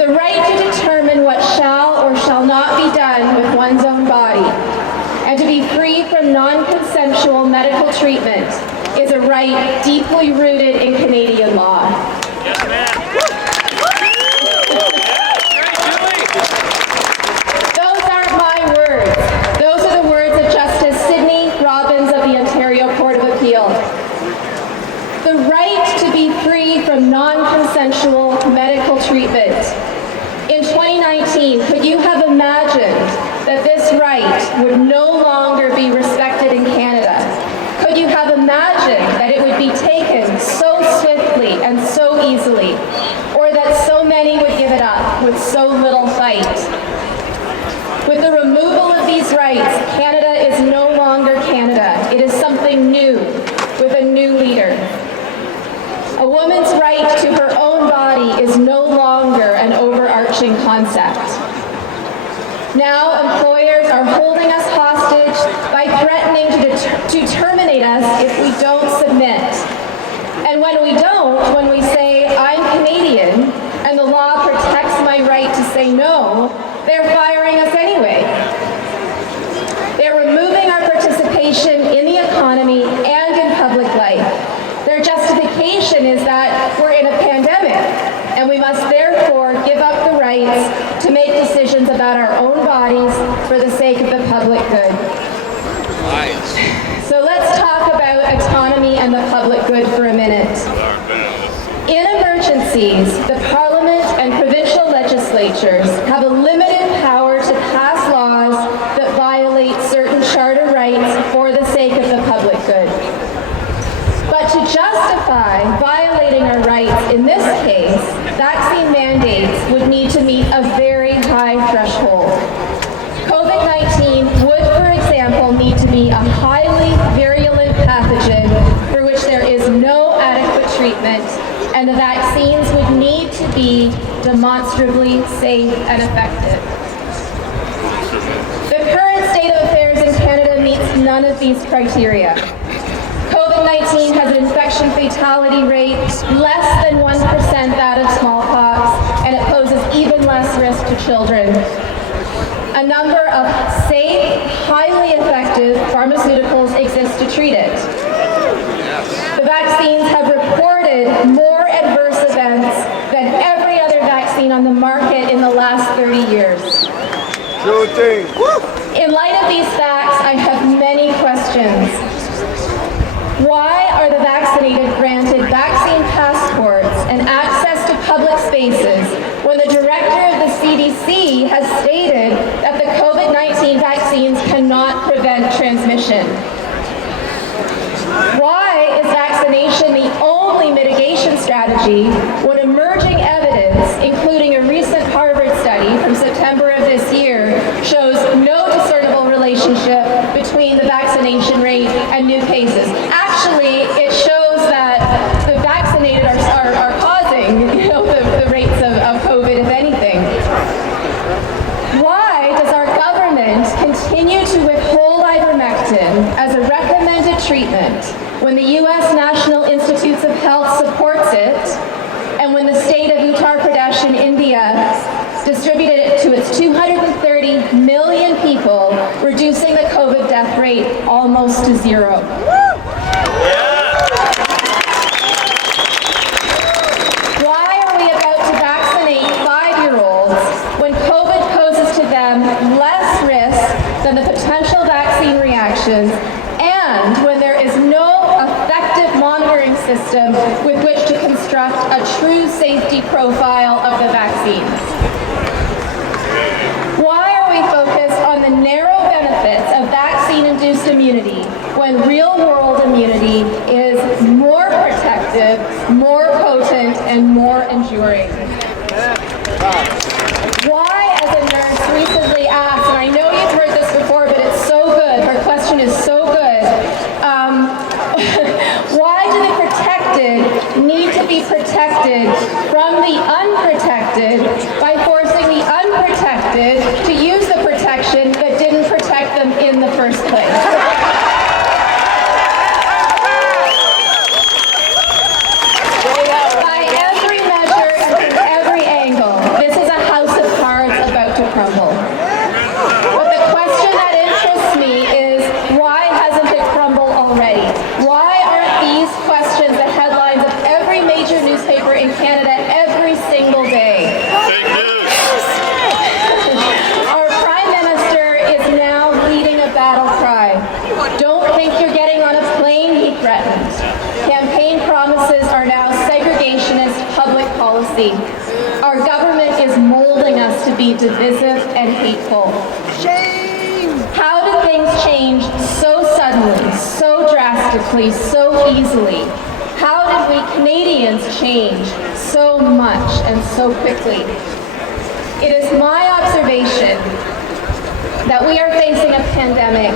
The right to determine what shall or shall not be done with one's own body, and to be free from non-consensual medical treatment is a right deeply rooted in Canadian law. Yes, ma'am. Those aren't my words. Those are the words of Justice Sydney Robbins of the Ontario Court of Appeal. The right to be free from non-consensual medical treatment. In 2019, could you have imagined that this right would no longer be respected in Canada? Could you have imagined that it would be taken so swiftly and so easily, or that so many would give it up with so little fight? With the removal of these rights, Canada is no longer Canada. It is something new, with a new leader. A woman's right to her own body is no longer an overarching concept. Now employers are holding us hostage by threatening to terminate us if we don't submit. And when we don't, when we say, I'm Canadian, and the law protects my right to say no, they're firing us anyway. They're removing our participation in the economy and in public life. Their justification is that we're in a pandemic, and we must therefore give up the rights to make decisions about our own bodies for the sake of the public good. So let's talk about autonomy and the public good for a minute. In emergencies, the Parliament and provincial legislatures have a limited power to pass laws that violate certain charter rights for the sake of the public good. But to justify violating our rights in this case, vaccine mandates would need to meet a very high threshold. COVID-19 would, for example, need to be a highly virulent pathogen for which there is no adequate treatment, and the vaccines would need to be demonstrably safe and effective. The current state of affairs in Canada meets none of these criteria. COVID-19 has an infection fatality rate less than 1% that of smallpox, and it poses even less risk to children. A number of safe, highly effective pharmaceuticals exist to treat it. The vaccines have reported more adverse events than every other vaccine on the market in the last 30 years. In light of these facts, I have many questions. Why are the vaccinated granted vaccine passports and access to public spaces when the director of the CDC has stated that the COVID-19 vaccines cannot prevent transmission? Why is vaccination the only mitigation strategy when emerging evidence, including a recent Harvard study from September of this year, shows no discernible relationship between the vaccination rate and new cases? Actually, it shows that the vaccinated are causing the rates of COVID, if anything. Why does our government continue to withhold ivermectin as a recommended treatment when the U.S. National Institutes of Health supports it, and when the state of Uttar Pradesh in India distributed it to its 230 million people, reducing the COVID death rate almost to zero? Why are we about to vaccinate 5-year-olds when COVID poses to them less risk than the potential vaccine reactions, and when there is no effective monitoring system with which to construct a true safety profile of the vaccines? Why are we focused on the narrow benefits of vaccine-induced immunity when real-world immunity is more protective, more potent, and more enduring? Why, as a nurse recently asked, and I know you've heard this before, but it's so good, her question is so good, why do the protected need to be protected from the unprotected by forcing the unprotected to use the protection that didn't protect them in the first place? By every measure and from every angle, this is a hypocrisy. Our government is molding us to be divisive and hateful. Shame! How did things change so suddenly, so drastically, so easily? How did we Canadians change so much and so quickly? It is my observation that we are facing a pandemic,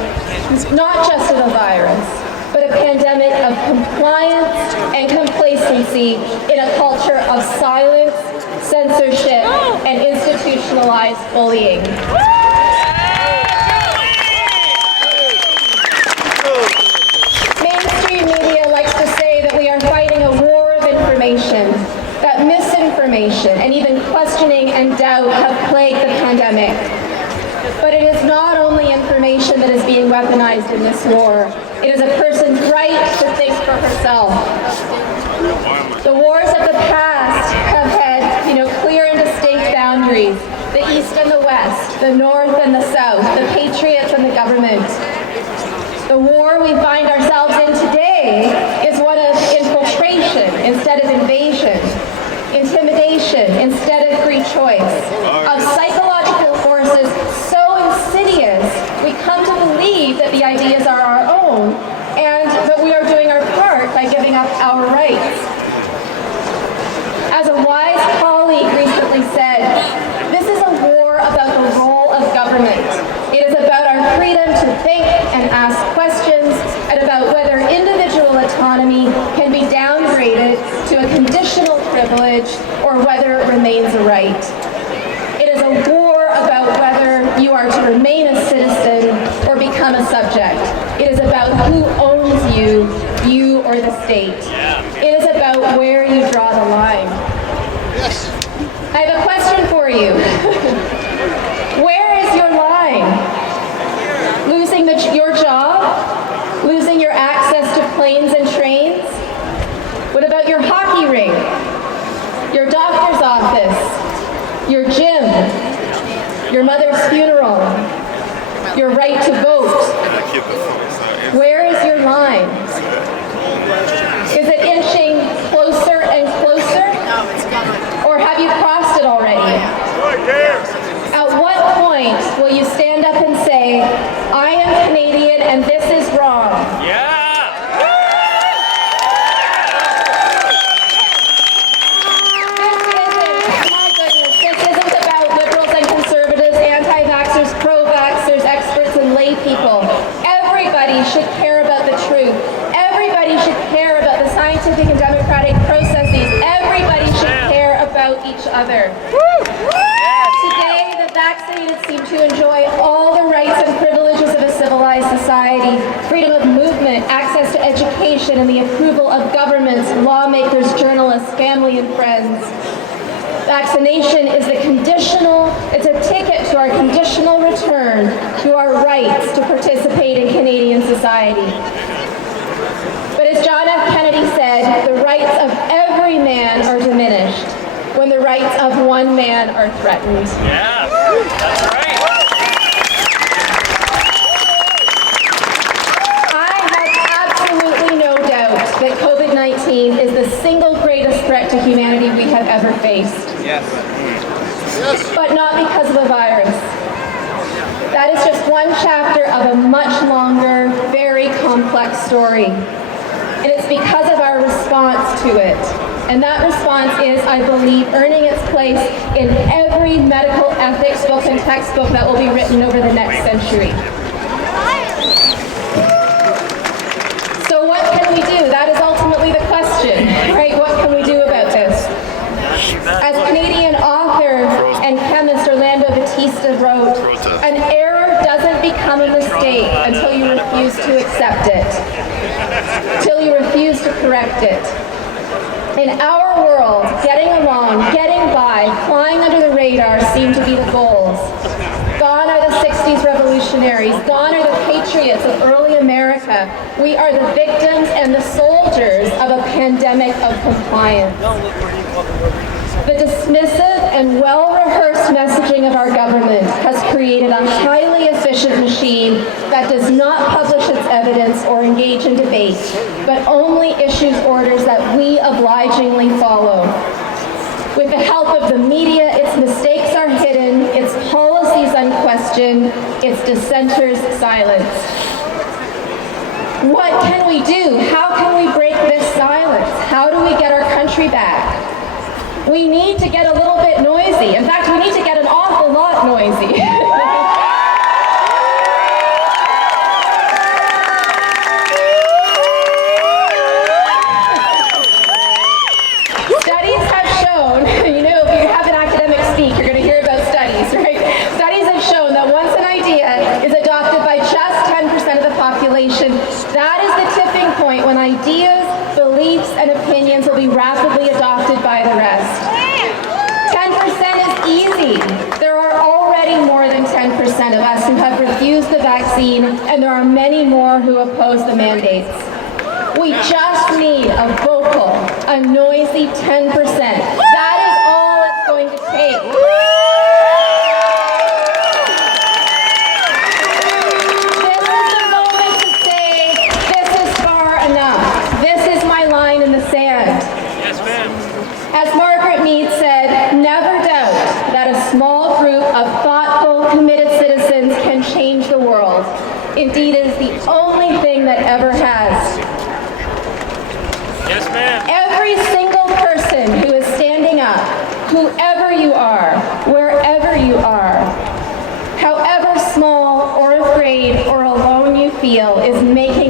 not just of a virus, but a pandemic of compliance and complacency in a culture of silence, censorship, and institutionalized bullying. Mainstream media likes to say that we are fighting a war of information, that misinformation and even questioning and doubt have plagued the pandemic. But it is not only information that is being weaponized in this war. It is a person's right to think for herself. The wars of the past have had, clear and distinct boundaries. The East and the West, the North and the South, the patriots and the government. The war we find ourselves in today is one of infiltration instead of invasion, intimidation instead of free choice, of psychological forces so insidious we come to believe that the ideas are our own and that we are doing our part by giving up our rights. As a wise colleague recently said, this is a war about the role of government. It is about our freedom to think and ask questions, and about whether individual autonomy can be downgraded to a conditional privilege or whether it remains a right. It is a war about whether you are to remain a citizen or become a subject. It is about who owns you, you or the state. It is about where you draw the line. Yes. I have a question for you. Where is your line? Losing your job? Losing your access to planes and trains? What about your hockey rink? Your doctor's office? Your gym? Your mother's funeral? Your right to vote? Where is your line? Is it inching closer and closer? Or have you crossed it already? At what point will you stand up and say, I am Canadian and this is wrong? This isn't about liberals and conservatives, anti-vaxxers, pro-vaxxers, experts, and lay people. Everybody should care about the truth. Everybody should care about the scientific and democratic processes. Everybody should care about each other. Today, the vaccinated seem to enjoy all the rights and privileges of a civilized society: freedom of movement, access to education, and the approval of governments, lawmakers, journalists, family, and friends. Vaccination is it's a ticket to our conditional return to our rights to participate in Canadian society. But as John F. Kennedy said, the rights of every man are diminished when the rights of one man are threatened. Yeah, that's right. I have absolutely no doubt that COVID-19 is the single greatest threat to humanity we have ever faced. Yes. But not because of a virus. That is just one chapter of a much longer, very complex story. And it's because of our response to it. And that response is, I believe, earning its place in every medical ethics book and textbook that will be written over the next century. So what can we do? That is ultimately the question, right? What can we do about this? As Canadian author and chemist Orlando Batista wrote, an error doesn't become a mistake until you refuse to accept it, until you refuse to correct it. In our world, getting along, getting by, flying under the radar seem to be the goals. Gone are the 60s revolutionaries, gone are the patriots of early America. We are the victims and the soldiers of a pandemic of compliance. The dismissive and well-rehearsed messaging of our government has created a highly efficient machine that does not publish its evidence or engage in debate, but only issues orders that we obligingly follow. With the help of the media, its mistakes are hidden, its policies unquestioned, its dissenters silenced. What can we do? How can we break this silence? How do we get our country back? We need to get a little bit noisy. In fact, we need to get an awful lot noisy. Studies have shown, you know, if you have an academic speak, you're going to hear about studies, right? Studies have shown that once an idea is adopted by just 10% of the population, that is the tipping point when ideas, beliefs, and opinions will be rapidly adopted by the rest. 10% is easy. There are already more than 10% of us who have refused the vaccine, and there are many more who oppose the mandates. We just need a vocal, a noisy 10%. That is all it's going to take. This is the moment to say, this is far enough. This is my line in the sand. Yes, ma'am. As Margaret Mead said, never doubt that a small group of thoughtful, committed citizens can change the world. Indeed, it is the only thing that ever has. Yes, ma'am. Every single person who is standing up, whoever you are, wherever you are, however small or afraid or alone you feel, is making